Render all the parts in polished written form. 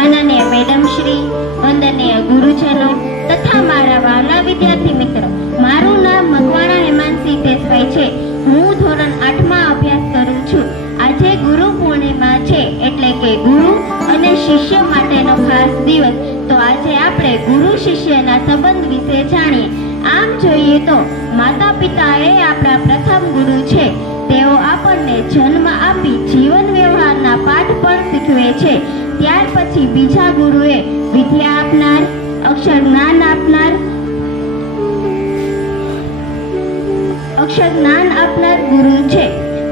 માનનીય મેડમ શ્રી, વંદનીય ગુરુજનો તથા મારા વાલા વિદ્યાર્થી મિત્રો, મારું નામ મકવાણા હેમાંશી તેજભાઈ છે. હું ધોરણ 8માં અભ્યાસ કરું છું. આજે ગુરુ પૂર્ણિમા છે, એટલે કે ગુરુ અને શિષ્ય માટેનો ખાસ દિવસ. તો આજે આપણે ગુરુ શિષ્યના સંબંધ વિશે જાણીએ. આમ જોઈએ તો માતા પિતા એ આપણા પ્રથમ ગુરુ છે. તેઓ આપણને જન્મ આપી જીવન વ્યવહારના પાઠ પણ શીખવે છે. ત્યાર પછી બીજા ગુરુએ વિદ્યા આપનાર, અક્ષર જ્ઞાન આપનાર ગુરુ છે.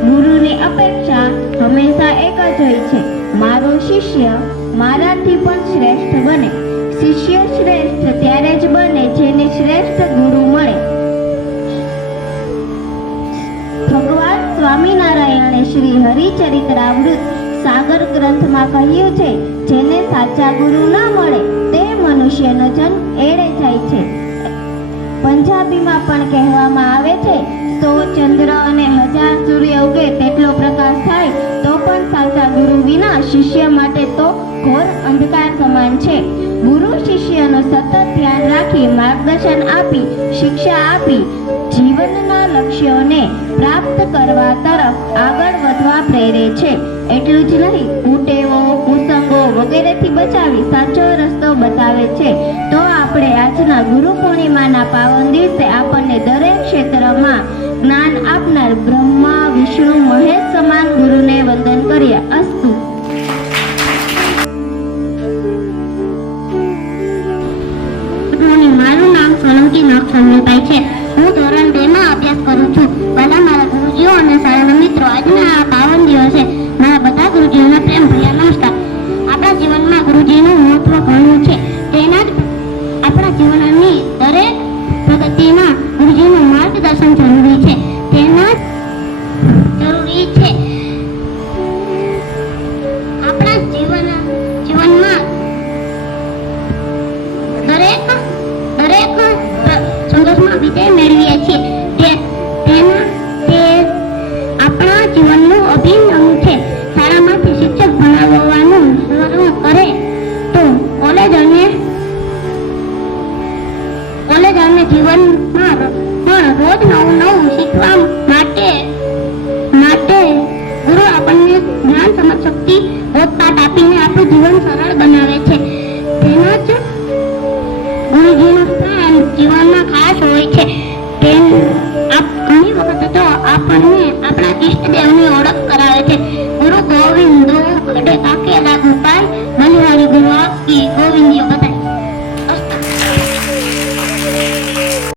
ગુરુની અપેક્ષા હંમેશા એક જ હોય છે, મારો શિષ્ય મારાથી પણ શ્રેષ્ઠ બને. શિષ્ય શ્રેષ્ઠ ત્યારે જ બને જેને શ્રેષ્ઠ ગુરુ મળે. ભગવાન સ્વામિનારાયણે શ્રી હરિચરિત્રામૃત સાગર ગ્રંથમાં કહ્યું છે, જેને સાચા ગુરુ ન મળે તે મનુષ્યનો જન્મ એળે જાય છે. પંજાબીમાં પણ કહેવામાં આવે છે, 100 ચંદ્ર અને 1000 સૂર્ય ઉગે તેટલો પ્રકાશ થાય તો પણ સાચા ગુરુ વિના શિષ્ય માટે તો ઘોર અંધકાર સમાન છે. ગુરુ શિષ્યનું સતત ધ્યાન રાખી માર્ગદર્શન આપી શિક્ષા આપી જીવનના લક્ષ્યોને પ્રાપ્ત કરવા તરફ આગળ વધવા પ્રેરે છે. એટલું જ નહીં, કુટેવો, કુસંગો વગેરેથી બચાવી સાચો રસ્તો બતાવે છે. તો આપણે આજના ગુરુ પૂર્ણિમાના પાવન દિવસે આપણને દરેક ક્ષેત્રમાં જ્ઞાન આપનાર બ્રહ્મા, વિષ્ણુ, મહેશ સમાન ગુરુને વંદન કરીએ. અસ્તુ. મારું નામ સોલંકી નક્ષત્રભાઈ છે. હું ધોરણ 2 માં અભ્યાસ કરું છું. પહેલા મારા ગુરુજીઓ અને સારા મિત્રો, આજના આ પાવન દિવસે મારા બધા ગુરુજીઓને પ્રેમ ભર્યા નમસ્કાર. આપણા જીવનમાં ગુરુજીનું મહત્વ ઘણું છે. તેના જ આપણા જીવનની દરેક પ્રગતિમાં ગુરુજીનું માર્ગદર્શન જરૂરી છે. આપણા જીવનમાં દરેક સંઘર્ષમાં વિજય મેળવીએ છીએ. તે આપણા જીવનનું અભિન્ન અંગ છે. શાળામાંથી શિક્ષક ભણાવવાનું શરૂ કરે તો કોલેજ અને જીવનમાં પણ રોજ નવું શીખવા માટે ગુરુ આપણને જ્ઞાન, સમજ, શક્તિ, બોધપાઠ આપીને આપણું જીવન સરળ બનાવે છે. તેના જ ગુરુજીનું સ્થાન જીવનમાં ખાસ હોય છે. ઘણી વખત તો આપણને આપણા ઈષ્ટદેવની ઓળખ કરાવે છે. ગુરુ ગોવિંદો ખડે કાકેલા ગોપાલ બલિહારી ગુરુ આપકી ગોવિંદ